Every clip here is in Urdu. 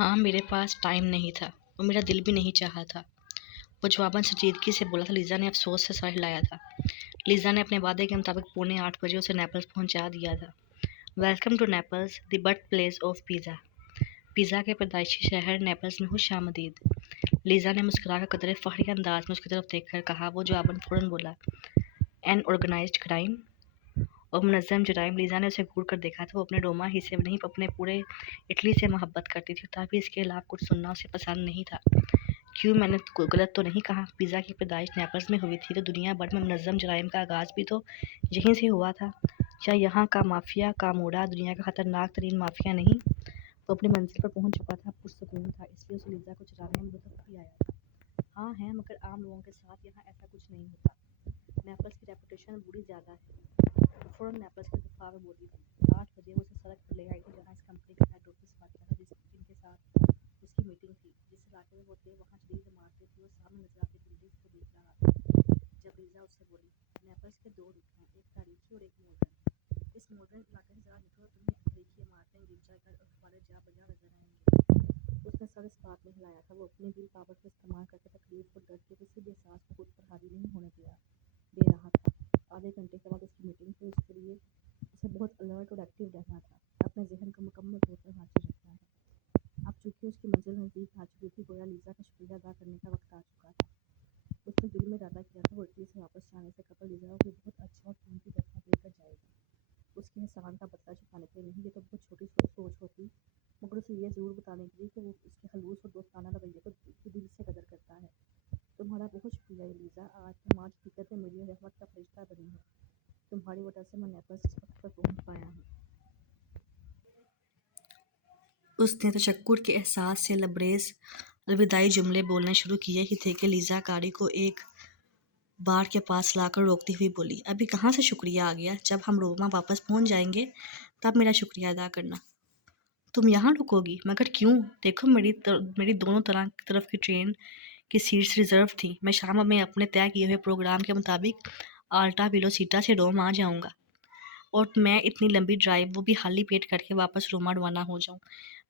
ہاں، میرے پاس ٹائم نہیں تھا اور میرا دل بھی نہیں چاہا تھا۔ وہ جواباً سنجیدگی سے بولا تھا۔ لیزا نے افسوس سے سر ہلایا تھا۔ لیزا نے اپنے وعدے کے مطابق 8:15 اسے نیپلز پہنچا دیا تھا۔ Welcome to Naples, the birth place of pizza. Pizza کے پیدائشی شہر نیپلز میں خوش آمدید۔ لیزا نے مسکرا کر قدرے فخری انداز میں اس کی طرف دیکھ کر کہا۔ وہ جواباً فوراً بولا، این آرگنائزڈ کرائم اور منظم جرائم۔ لیزا نے اسے گھور کر دیکھا تھا۔ وہ اپنے روما ہی سے نہیں اپنے پورے اٹلی سے محبت کرتی تھی، تاکہ اس کے خلاف کچھ سننا اسے پسند نہیں تھا۔ کیوں، میں نے غلط تو نہیں کہا؟ پیزا کی پیدائش نیپلز میں ہوئی تھی تو دنیا بھر میں منظم جرائم کا آغاز بھی تو یہیں سے ہوا تھا۔ کیا یہاں کا مافیا کامورا دنیا کا خطرناک ترین مافیا نہیں؟ وہ اپنی منزل پر پہنچ چکا تھا، پرسکون تھا، اس لیے اسے لیزا کو چرانے میں لطف بھی آیا تھا۔ ہاں ہیں، مگر عام لوگوں کے ساتھ یہاں ایسا کچھ نہیں ہوتا۔ نیپلز کی ریپوٹیشن بری زیادہ ہے۔ وہ فوراً نیپلز کے دفاع میں بولی تھی۔ 8 بجے وہ اسے سڑک پر لے آئی تھی جہاں اس کمپنی کا ہیڈ آفس واقع تھا، جن کے ساتھ اس کی میٹنگ تھی۔ جس علاقے میں وہ تھے وہاں جدید عمارتیں تھیں۔ وہ سامنے نظر آتی بلڈنگز کو دیکھ رہا تھا جب لیزا اس سے بولی، نیپلز کے 2 رخ ہیں، ایک تاریخی اور ایک ماڈرن۔ اس ماڈرن علاقے سے ذرا نکلو تو تمہیں تاریخی عمارتیں، گرجا گھر اور قلعے جا بجا نظر آئیں گے۔ اس نے سر اس بات میں ہلایا تھا۔ وہ اپنی ول پاور کا استعمال کر کے تکلیف اور درد کے کسی بھی احساس کو خود پر حاوی نہیں ہونے دے رہا تھا۔ آدھے گھنٹے کے بعد اس کی میٹنگ تھی، اس کے لیے اسے بہت الرٹ اور ایکٹیو رہنا تھا، اپنے ذہن کو مکمل طور پر حاضر رکھنا ہے۔ اب چونکہ اس کی منزل نزدیک آ چکی تھی، گویا لیزا کا شکریہ ادا کرنے کا وقت آ چکا تھا۔ اس نے دل میں ارادہ کیا تھا وہ اٹلی سے واپس جانے سے قبل لیزا کو بہت اچھا اور قیمتی تحفہ دے کر جائے گی۔ اس کے احسان کا بدلہ چکانے کے لیے نہیں، یہ تو بہت چھوٹی سوچ ہوتی، مگر اسے یہ ضرور بتانے کے لیے کہ وہ اس کے خلوص اور دوستانہ رویے کو دل سے قدر کرتا ہے۔ تمہارا بہت شکریہ لیزا، تم آج حقیقت میں میری رحمت کا فرشتہ بنی ہو۔ تمہاری وجہ سے میں نیپلز اس وقت پر پہنچ پایا ہوں۔ اس نے تشکر کے احساس سے لبریز الوداعی جملے بولنے شروع کیے ہی تھے کہ لیزا گاڑی کو ایک بار کے پاس لا کر روکتی ہوئی بولی، ابھی کہاں سے شکریہ آ گیا؟ جب ہم روما واپس پہنچ جائیں گے تب میرا شکریہ ادا کرنا۔ تم یہاں رکو گی؟ مگر کیوں؟ دیکھو، میری دونوں طرف کی ٹرین کی سیٹس ریزرو تھیں۔ میں شام میں اپنے طے کیے ہوئے پروگرام کے مطابق آلٹا ویلوسیٹا سے روم آ جاؤں گا، اور میں اتنی لمبی ڈرائیو وہ بھی خالی پیٹ کر کے واپس روما روانہ ہو جاؤں۔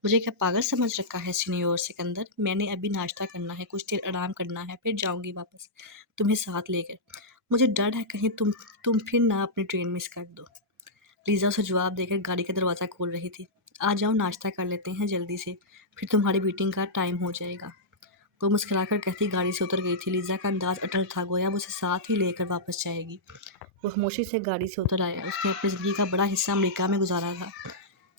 مجھے کیا پاگل سمجھ رکھا ہے سینیور سکندر؟ میں نے ابھی ناشتہ کرنا ہے، کچھ دیر آرام کرنا ہے، پھر جاؤں گی واپس تمہیں ساتھ لے کر۔ مجھے ڈر ہے کہیں تم پھر نہ اپنی ٹرین مس کر دو۔ لیزا اسے جواب دے کر گاڑی کا دروازہ کھول رہی تھی۔ آ جاؤ، ناشتہ کر لیتے ہیں جلدی سے، پھر تمہاری میٹنگ کا ٹائم ہو جائے گا۔ وہ مسکرا کر کہتی گاڑی سے اتر گئی تھی۔ لیزا کا انداز اٹل تھا، گویا وہ اسے ساتھ ہی لے کر واپس جائے گی۔ وہ خاموشی سے گاڑی سے اتر آیا۔ اس نے اپنی زندگی کا بڑا حصہ امریکہ میں گزارا تھا،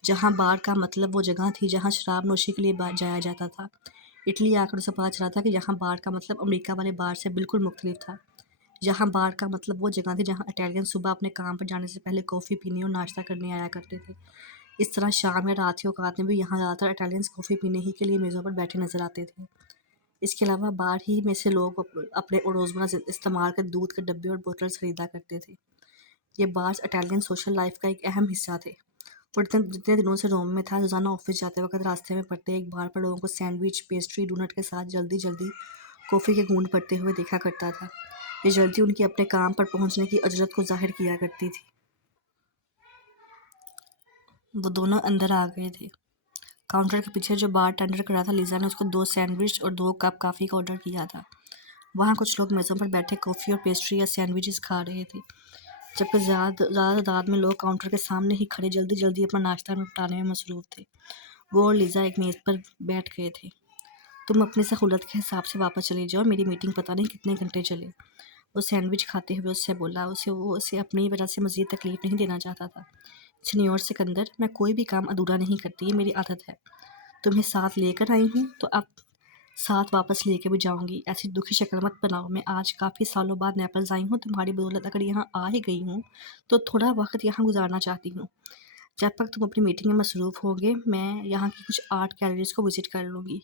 جہاں بار کا مطلب وہ جگہ تھی جہاں شراب نوشی کے لیے جایا جاتا تھا۔ اٹلی آ کر اسے پتا چلا تھا کہ یہاں بار کا مطلب امریکہ والے بار سے بالکل مختلف تھا۔ یہاں بار کا مطلب وہ جگہ تھی جہاں اٹیلین صبح اپنے کام پر جانے سے پہلے کافی پینے اور ناشتہ کرنے آیا کرتے تھے۔ اس طرح شام یا رات کے اوقات میں بھی یہاں زیادہ تر اٹیلینز کافی پینے ہی کے لیے میزوں پر بیٹھے نظر آتے تھے۔ اس کے علاوہ بار ہی میں سے لوگ اپنے روزمرہ استعمال کے دودھ کے ڈبے اور بوتلز خریدا کرتے تھے۔ یہ بارز اٹیلین سوشل لائف کا ایک اہم حصہ تھے۔ اور جتنے دنوں سے روم میں تھا، روزانہ آفس جاتے وقت راستے میں پڑتے ایک بار پر لوگوں کو سینڈوچ، پیسٹری، ڈونٹ کے ساتھ جلدی کافی کے گھونٹ پڑتے ہوئے دیکھا کرتا تھا۔ یہ جلدی ان کی اپنے کام پر پہنچنے کی اجرت کو ظاہر کیا کرتی تھی۔ وہ دونوں اندر آ گئے تھے۔ کاؤنٹر کے پیچھے جو بار ٹینڈر کر رہا تھا، لیزا نے اس کو 2 سینڈوچ اور 2 کپ کافی کا آرڈر کیا تھا۔ وہاں کچھ لوگ میزوں پر بیٹھے کافی اور پیسٹری یا سینڈوچز کھا رہے تھے، جبکہ زیادہ تعداد میں لوگ کاؤنٹر کے سامنے ہی کھڑے جلدی اپنا ناشتہ نپٹانے میں مصروف تھے۔ وہ اور لیزا ایک میز پر بیٹھ گئے تھے۔ تم اپنی سہولت کے حساب سے واپس چلی جاؤ، میری میٹنگ پتہ نہیں کتنے گھنٹے چلے۔ وہ سینڈوچ کھاتے ہوئے اس سے بولا۔ وہ اسے اپنی وجہ سے مزید تکلیف نہیں دینا چاہتا تھا۔ سینیور سکندر، میں کوئی بھی کام ادھورا نہیں کرتی، یہ میری عادت ہے۔ تمہیں ساتھ لے کر آئی ہوں تو اب ساتھ واپس لے کے بھی جاؤں گی۔ ایسی دکھی شکل مت بناؤ۔ میں آج کافی سالوں بعد نیپلز آئی ہوں، تمہاری بدولت اگر یہاں آ ہی گئی ہوں تو تھوڑا وقت یہاں گزارنا چاہتی ہوں۔ جب تک تم اپنی میٹنگ میں مصروف ہوگے، میں یہاں کی کچھ آرٹ گیلریز کو وزٹ کر لوں گی،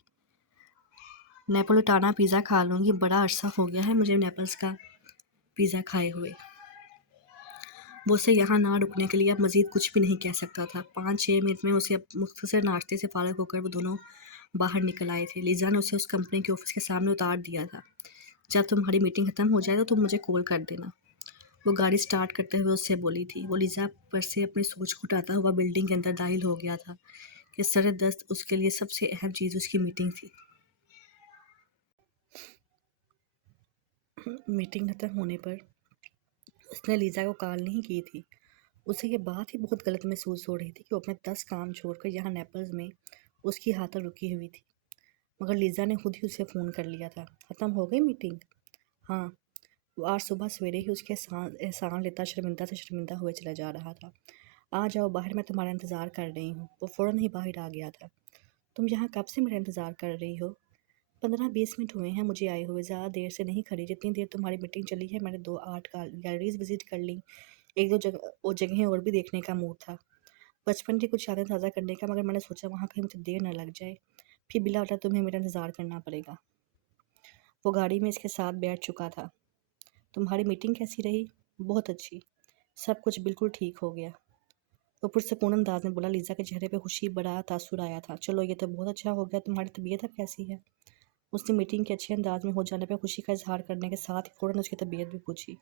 نیپولیٹانا پیزا کھا لوں گی۔ بڑا عرصہ ہو گیا ہے مجھے نیپلز کا پیزا کھائے ہوئے۔ وہ اسے یہاں نہ رکنے کے لیے اب مزید کچھ بھی نہیں کہہ سکتا تھا۔ 5-6 منٹ میں اسے مختصر ناشتے سے فارغ ہو کر وہ دونوں باہر نکل آئے تھے۔ لیزا نے اسے اس کمپنی کے آفس کے سامنے اتار دیا تھا۔ جب تمہاری میٹنگ ختم ہو جائے تو تم مجھے کال کر دینا، وہ گاڑی سٹارٹ کرتے ہوئے اس سے بولی تھی۔ وہ لیزا پر سے اپنی سوچ کو ہٹاتا ہوا بلڈنگ کے اندر داخل ہو گیا تھا۔ کہ سر دست اس کے لیے سب سے اہم چیز اس کی میٹنگ تھی۔ میٹنگ ختم ہونے پر اس نے لیزا کو کال نہیں کی تھی۔ اسے یہ بات ہی بہت غلط محسوس ہو رہی تھی کہ وہ اپنے 10 کام چھوڑ کر یہاں نیپلز میں اس کی خاطر رکی ہوئی تھی، مگر لیزا نے خود ہی اسے فون کر لیا تھا۔ ختم ہو گئی میٹنگ؟ ہاں۔ وہ آج صبح سویرے ہی اس کے احسان لیتا شرمندہ سے شرمندہ ہوئے چلا جا رہا تھا۔ آ جاؤ باہر، میں تمہارا انتظار کر رہی ہوں۔ وہ فوراً ہی باہر آ گیا تھا۔ تم یہاں کب سے میرا انتظار کر رہی ہو؟ 15-20 منٹ ہوئے ہیں مجھے آئے ہوئے، زیادہ دیر سے نہیں کھڑی۔ جتنی دیر تمہاری میٹنگ چلی ہے میں نے 2 آرٹ گیلریز وزٹ کر لیں، 1-2 جگہیں اور بھی دیکھنے کا موڈ تھا، بچپن کی کچھ یادیں تازہ کرنے کا، مگر میں نے سوچا وہاں کہیں مجھے دیر نہ لگ جائے، پھر بلا وجہ تمہیں میرا انتظار کرنا پڑے گا۔ وہ گاڑی میں اس کے ساتھ بیٹھ چکا تھا۔ تمہاری میٹنگ کیسی رہی؟ بہت اچھی، سب کچھ بالکل ٹھیک ہو گیا، وہ پرسکون انداز میں بولا۔ لیزا کے چہرے پہ خوشی بڑا تاثر آیا تھا۔ چلو یہ تو بہت اچھا ہو گیا، تمہاری طبیعت اب کیسی ہے؟ اس نے میٹنگ کے اچھے انداز میں ہو جانے پہ خوشی کا اظہار کرنے کے ساتھ ہی فوراً اس کی طبیعت بھی پوچھی۔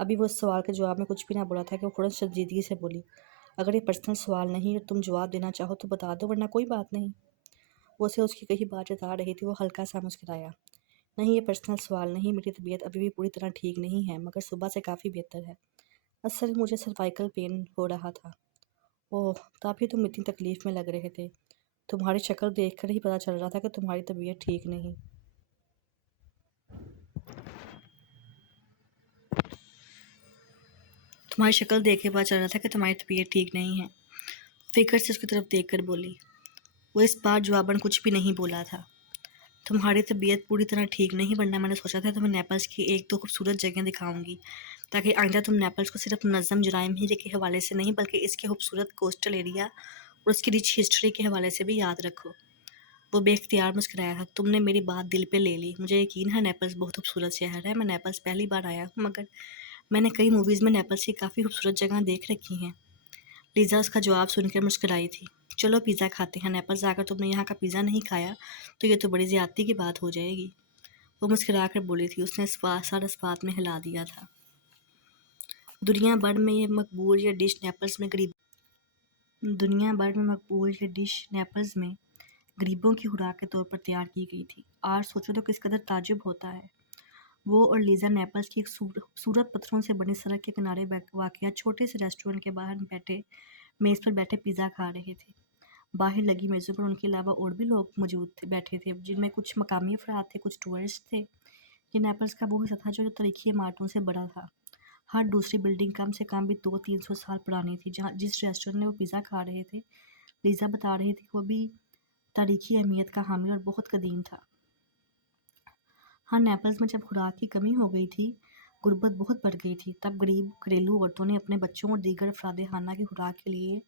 ابھی وہ اس سوال کے جواب میں کچھ بھی نہ بولا تھا کہ وہ فوراً سنجیدگی سے بولی، اگر یہ پرسنل سوال نہیں اور تم جواب دینا چاہو تو بتا دو، ورنہ کوئی بات نہیں۔ وہ اسے اس کی کہی بات جتا رہی تھی۔ وہ ہلکا سا مسکرایا۔ نہیں، یہ پرسنل سوال نہیں، میری طبیعت ابھی بھی پوری طرح ٹھیک نہیں ہے، مگر صبح سے کافی بہتر ہے۔ اصل میں مجھے سروائیکل پین ہو رہا تھا۔ اوہ، تب ہی تم اتنی تکلیف میں لگ رہے تھے۔ تمہاری شکل دیکھ کر ہی پتہ چل رہا تھا کہ تمہاری طبیعت ٹھیک نہیں۔ تمہاری شکل دیکھ کے پتہ چل رہا تھا کہ تمہاری طبیعت ٹھیک نہیں ہے، فکر سے اس کی طرف دیکھ کر بولی۔ وہ اس بار جواباً کچھ بھی نہیں بولا تھا۔ تمہاری طبیعت پوری طرح ٹھیک نہیں، ورنہ میں نے سوچا تھا تمہیں نیپلز کی 1-2 خوبصورت جگہیں دکھاؤں گی، تاکہ آئندہ تم نیپلز کو صرف منظم جرائم ہی کے حوالے سے نہیں بلکہ اس کے خوبصورت کوسٹل ایریا اور اس کی رچ ہسٹری کے حوالے سے بھی یاد رکھو۔ وہ بے اختیار مسکرایا تھا۔ تم نے میری بات دل پہ لے لی۔ مجھے یقین ہے نیپلز بہت خوبصورت شہر ہے، میں نیپلز پہلی بار آیا ہوں، مگر میں نے کئی موویز میں نیپلز کی کافی خوبصورت جگہ دیکھ رکھی ہیں۔ لیزا اس کا جواب سن کر مسکرائی تھی۔ چلو پیزا کھاتے ہیں، نیپلز آ کر تم نے یہاں کا پیزا نہیں کھایا تو یہ تو بڑی زیادتی کی بات ہو جائے گی، وہ مسکرا کر بولی تھی۔ اس نے سر اس بات میں ہلا دیا تھا۔ دنیا بھر میں یہ مقبول ڈش نیپلز میں غریبوں کی خوراک کے طور پر تیار کی گئی تھی۔ آج سوچو تو کس قدر تعجب ہوتا ہے۔ وہ اور لیزا نیپلز کی ایک خوبصورت پتھروں سے بنی سڑک کے کنارے واقع چھوٹے سے ریسٹورنٹ کے باہر میز پر بیٹھے پیزا کھا رہے تھے۔ باہر لگی میزوں پر ان کے علاوہ اور بھی لوگ موجود بیٹھے تھے، جن میں کچھ مقامی افراد تھے، کچھ ٹورسٹ تھے۔ یہ نیپلز کا وہ حصہ تھا جو تاریخی عمارتوں سے بڑا تھا۔ ہر دوسری بلڈنگ کم سے کم بھی 200-300 سال پرانی تھی۔ جس ریسٹورنٹ میں وہ پیزا کھا رہے تھے، لیزا بتا رہی تھی کہ وہ بھی تاریخی اہمیت کا حامل اور بہت قدیم تھا۔ ہاں، نیپلز میں جب خوراک کی کمی ہو گئی تھی، غربت بہت بڑھ گئی تھی، تب غریب گھریلو عورتوں نے اپنے بچوں اور دیگر افراد خانہ کی خوراک کے لیے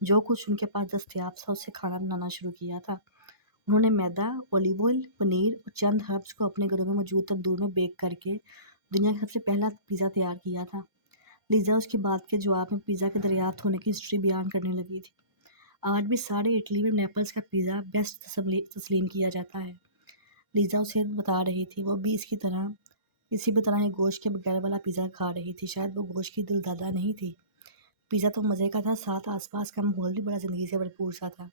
جو کچھ ان کے پاس دستیاب تھا اس سے کھانا بنانا شروع کیا تھا۔ انہوں نے میدا، اولیو آئل، پنیر اور چند ہربز کو اپنے گھروں میں موجود تندور میں بیک کر کے دنیا کا سب سے پہلا پیزا تیار کیا تھا۔ لیزا اس کی بات کے جواب میں پیزا کے دریافت ہونے کی ہسٹری بیان کرنے لگی تھی۔ آج بھی سارے اٹلی میں نیپلز کا پیزا بیسٹ تسلیم کیا جاتا ہے، لیزا اسے بتا رہی تھی۔ وہ بھی اسی طرح یہ گوشت کے بغیر والا پیزا کھا رہی تھی۔ شاید وہ گوشت کی دل دادا نہیں تھی۔ پیزا تو مزے کا تھا، ساتھ آس پاس کا ماحول بھی بڑا زندگی سے بھرپور سا تھا۔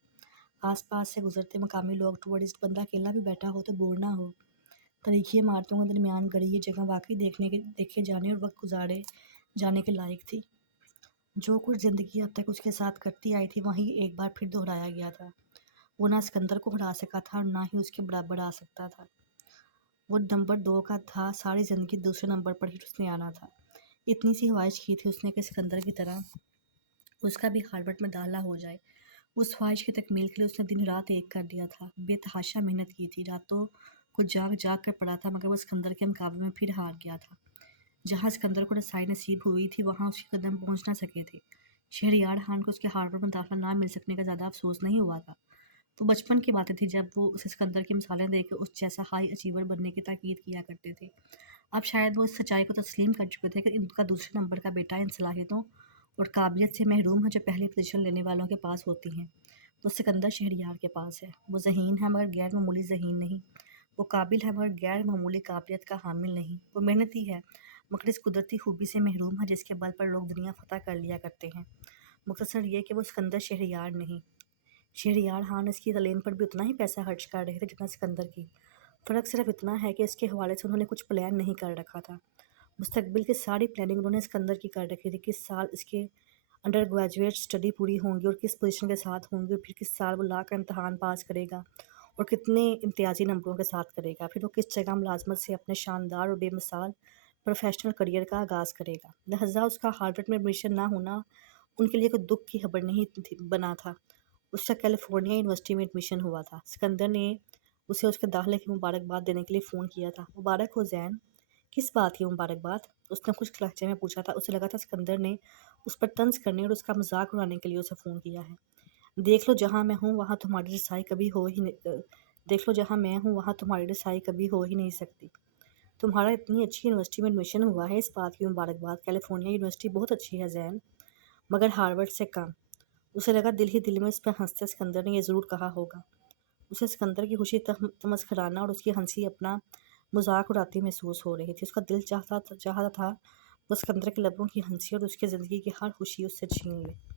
آس پاس سے گزرتے مقامی لوگ، ٹورسٹ، بندہ اکیلا بھی بیٹھا ہو تو بور نہ ہو۔ تاریخی عمارتوں کے درمیان گڑی یہ جگہ واقعی دیکھے جانے اور وقت گزارے جانے کے لائق تھی۔ جو کچھ زندگی اب تک اس کے ساتھ کرتی آئی تھی وہیں ایک بار پھر دہرایا گیا تھا۔ وہ نہ اسکندر کو ہرا سکا تھا اور نہ ہی اس کے برابر آ سکتا تھا۔ وہ نمبر 2 کا تھا، ساری زندگی دوسرے نمبر پر ہی اس نے آنا تھا۔ اتنی سی خواہش کی تھی اس نے کہ سکندر کی طرح اس کا بھی ہارورڈ میں داخلہ ہو جائے۔ اس خواہش کی تکمیل کے لیے اس نے دن رات ایک کر دیا تھا، بے تحاشا محنت کی تھی، راتوں کو جاگ کر پڑا تھا، مگر وہ اسکندر کے مقابلے میں پھر ہار گیا تھا۔ جہاں اسکندر کو رسائی نصیب ہوئی تھی وہاں اس کے قدم پہنچ نہ سکے تھے۔ شہریار خان کو اس کے ہارورڈ میں داخلہ نہ مل سکنے کا زیادہ افسوس نہیں ہوا تھا۔ وہ بچپن کی باتیں تھیں جب وہ اسے اسکندر کی مثالیں دیکھ کے اس جیسا ہائی اچیور بننے کی تاکید کیا کرتے تھے۔ اب شاید وہ اس سچائی کو تسلیم کر چکے تھے کہ ان کا دوسرے نمبر کا بیٹا ان صلاحیتوں اور قابلیت سے محروم ہے جو پہلی پوزیشن لینے والوں کے پاس ہوتی ہیں۔ وہ سکندر شہریار کے پاس ہے۔ وہ ذہین ہے مگر غیر معمولی ذہین نہیں، وہ قابل ہے مگر غیر معمولی قابلیت کا حامل نہیں، وہ محنتی ہے مگر اس قدرتی خوبی سے محروم ہے جس کے بل پر لوگ دنیا فتح کر لیا کرتے ہیں۔ مختصر یہ کہ وہ سکندر شہریار نہیں، شہریار خان اس کی تعلیم پر بھی اتنا ہی پیسہ خرچ کر رہے تھے جتنا سکندر کی۔ فرق صرف اتنا ہے کہ اس کے حوالے سے انہوں نے کچھ پلان نہیں کر رکھا تھا۔ مستقبل کی ساری پلاننگ انہوں نے سکندر کی کر رکھی تھی، کس سال اس کے انڈر گریجویٹ اسٹڈی پوری ہوں گی اور کس پوزیشن کے ساتھ ہوں گی، اور پھر کس سال وہ لا کا امتحان پاس کرے گا اور کتنے امتیازی نمبروں کے ساتھ کرے گا، پھر وہ کس جگہ ملازمت سے اپنے شاندار اور بے مثال پروفیشنل کریئر کا آغاز کرے گا۔ لہذا اس کا ہارورڈ میں ایڈمیشن نہ ہونا ان کے لیے کوئی دکھ کی خبر نہیں بنا تھا۔ اس کا کیلیفورنیا یونیورسٹی میں ایڈمیشن ہوا تھا۔ سکندر نے اسے اس کے داخلے کی مبارکباد دینے کے لیے فون کیا تھا۔ مبارک ہو زین۔ کس بات کی مبارکباد؟ اس نے خشک لہجے میں پوچھا تھا۔ اسے لگا تھا سکندر نے اس پر طنز کرنے اور اس کا مذاق اڑانے کے لیے اسے فون کیا ہے۔ دیکھ لو جہاں میں ہوں وہاں تمہاری رسائی کبھی ہو ہی نہیں سکتی۔ تمہارا اتنی اچھی یونیورسٹی میں ایڈمیشن ہوا ہے، اس بات کی مبارکباد۔ کیلیفورنیا یونیورسٹی بہت اچھی ہے زین، مگر ہارورڈ سے کم۔ اسے لگا دل ہی دل میں اس پر ہنستے سکندر نے یہ ضرور کہا ہوگا۔ اسے سکندر کی خوشی تمسخرانہ اور اس کی ہنسی اپنا مذاق اڑاتی محسوس ہو رہی تھی۔ اس کا دل چاہتا تھا وہ سکندر کے لبوں کی ہنسی اور اس کی زندگی کی ہر خوشی اس سے چھین لے۔